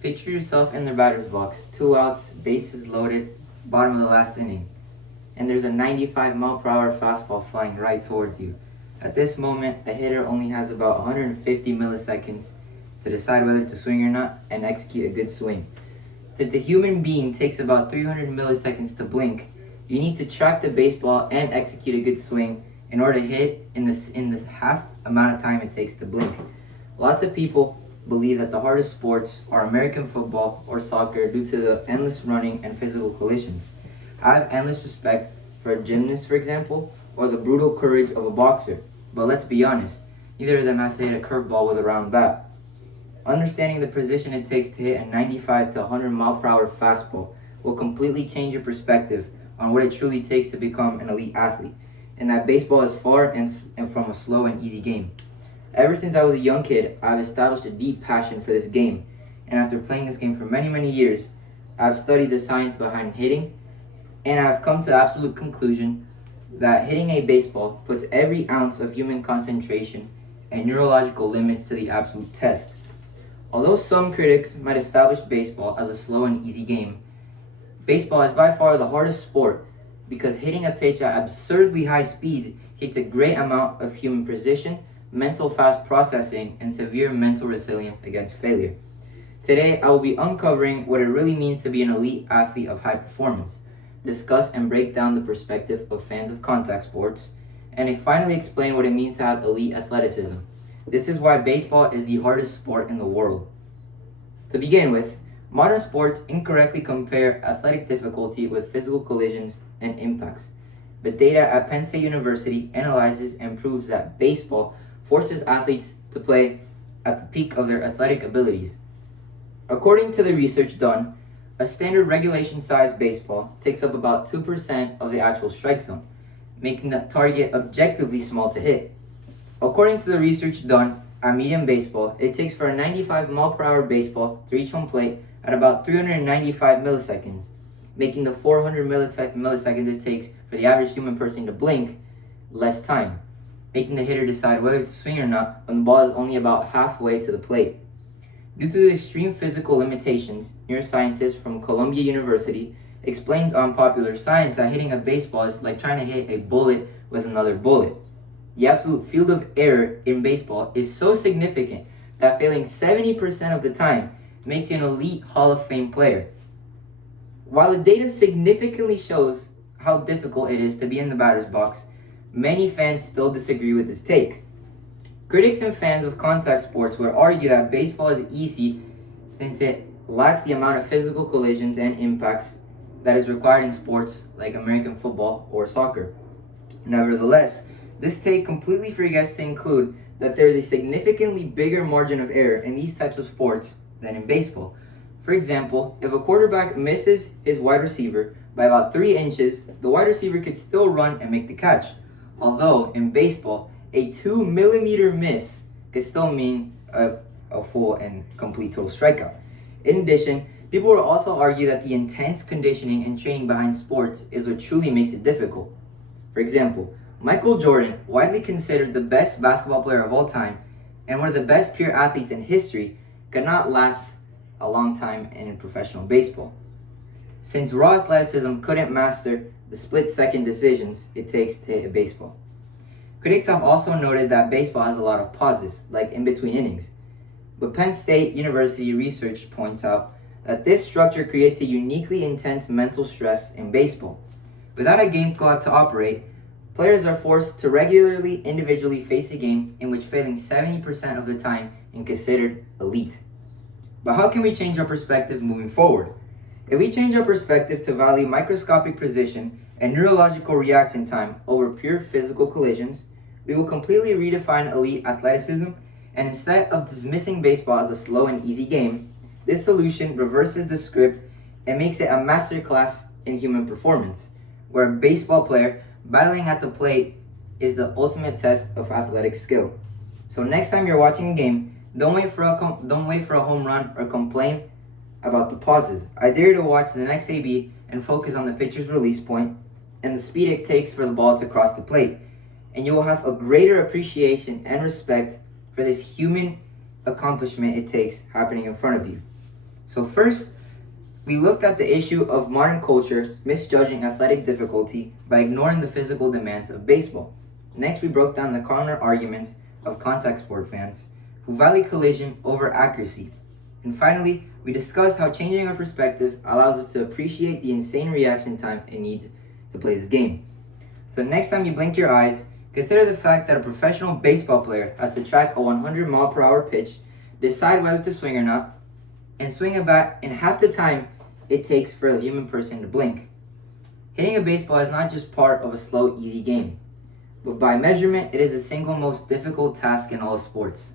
Picture yourself in the batter's box, 2 outs, bases loaded, bottom of the last inning, and there's a 95-mile-per-hour fastball flying right towards you. At this moment, a hitter only has about 150 milliseconds to decide whether to swing or not and execute a good swing. Since a human being takes about 300 milliseconds to blink, you need to track the baseball and execute a good swing in order to hit in the half amount of time it takes to blink. Lots of people believe that the hardest sports are American football or soccer due to the endless running and physical collisions. I have endless respect for a gymnast, for example, or the brutal courage of a boxer. But let's be honest, neither of them has to hit a curveball with a round bat. Understanding the precision it takes to hit a 95 to 100 mile per hour fastball will completely change your perspective on what it truly takes to become an elite athlete, and that baseball is far and from a slow and easy game. Ever since I was a young kid, I've established a deep passion for this game, and after playing this game for many years, I've studied the science behind hitting, and I've come to the absolute conclusion that hitting a baseball puts every ounce of human concentration and neurological limits to the absolute test. Although some critics might establish baseball as a slow and easy game, baseball is by far the hardest sport because hitting a pitch at absurdly high speeds takes a great amount of human precision, mental fast processing, and severe mental resilience against failure. Today, I will be uncovering what it really means to be an elite athlete of high performance, discuss and break down the perspective of fans of contact sports, and finally explain what it means to have elite athleticism. This is why baseball is the hardest sport in the world. To begin with, modern sports incorrectly compare athletic difficulty with physical collisions and impacts. But data at Penn State University analyzes and proves that baseball forces athletes to play at the peak of their athletic abilities. According to the research done, a standard regulation-sized baseball takes up about 2% of the actual strike zone, making the target objectively small to hit. According to the research done at Medium Baseball, it takes for a 95-mile-per-hour baseball to reach home plate at about 395 milliseconds, making the 400 milliseconds it takes for the average human person to blink less time, making the hitter decide whether to swing or not when the ball is only about halfway to the plate. Due to the extreme physical limitations, neuroscientist from Columbia University explains on Popular Science that hitting a baseball is like trying to hit a bullet with another bullet. The absolute field of error in baseball is so significant that failing 70% of the time makes you an elite Hall of Fame player. While the data significantly shows how difficult it is to be in the batter's box, many fans still disagree with this take. Critics and fans of contact sports would argue that baseball is easy since it lacks the amount of physical collisions and impacts that is required in sports like American football or soccer. Nevertheless, this take completely forgets to include that there is a significantly bigger margin of error in these types of sports than in baseball. For example, if a quarterback misses his wide receiver by about 3 inches, the wide receiver could still run and make the catch. Although in baseball, a 2 millimeter miss could still mean a full and complete total strikeout. In addition, people will also argue that the intense conditioning and training behind sports is what truly makes it difficult. For example, Michael Jordan, widely considered the best basketball player of all time and one of the best pure athletes in history, could not last a long time in professional baseball, since raw athleticism couldn't master the split-second decisions it takes to hit a baseball. Critics have also noted that baseball has a lot of pauses, like in between innings, but Penn State University research points out that this structure creates a uniquely intense mental stress in baseball. Without a game clock to operate, players are forced to regularly individually face a game in which failing 70% of the time is considered elite. But how can we change our perspective moving forward? If we change our perspective to value microscopic precision and neurological reaction time over pure physical collisions, we will completely redefine elite athleticism, and instead of dismissing baseball as a slow and easy game, this solution reverses the script and makes it a masterclass in human performance, where a baseball player battling at the plate is the ultimate test of athletic skill. So next time you're watching a game, don't wait for a home run or complain about the pauses. I dare you to watch the next AB and focus on the pitcher's release point and the speed it takes for the ball to cross the plate, and you will have a greater appreciation and respect for this human accomplishment it takes happening in front of you. So first, we looked at the issue of modern culture misjudging athletic difficulty by ignoring the physical demands of baseball. Next, we broke down the counter arguments of contact sport fans who value collision over accuracy. And finally, we discussed how changing our perspective allows us to appreciate the insane reaction time it needs to play this game. So next time you blink your eyes, consider the fact that a professional baseball player has to track a 100-mile-per-hour pitch, decide whether to swing or not, and swing a bat in half the time it takes for a human person to blink. Hitting a baseball is not just part of a slow, easy game, but by measurement, it is the single most difficult task in all sports.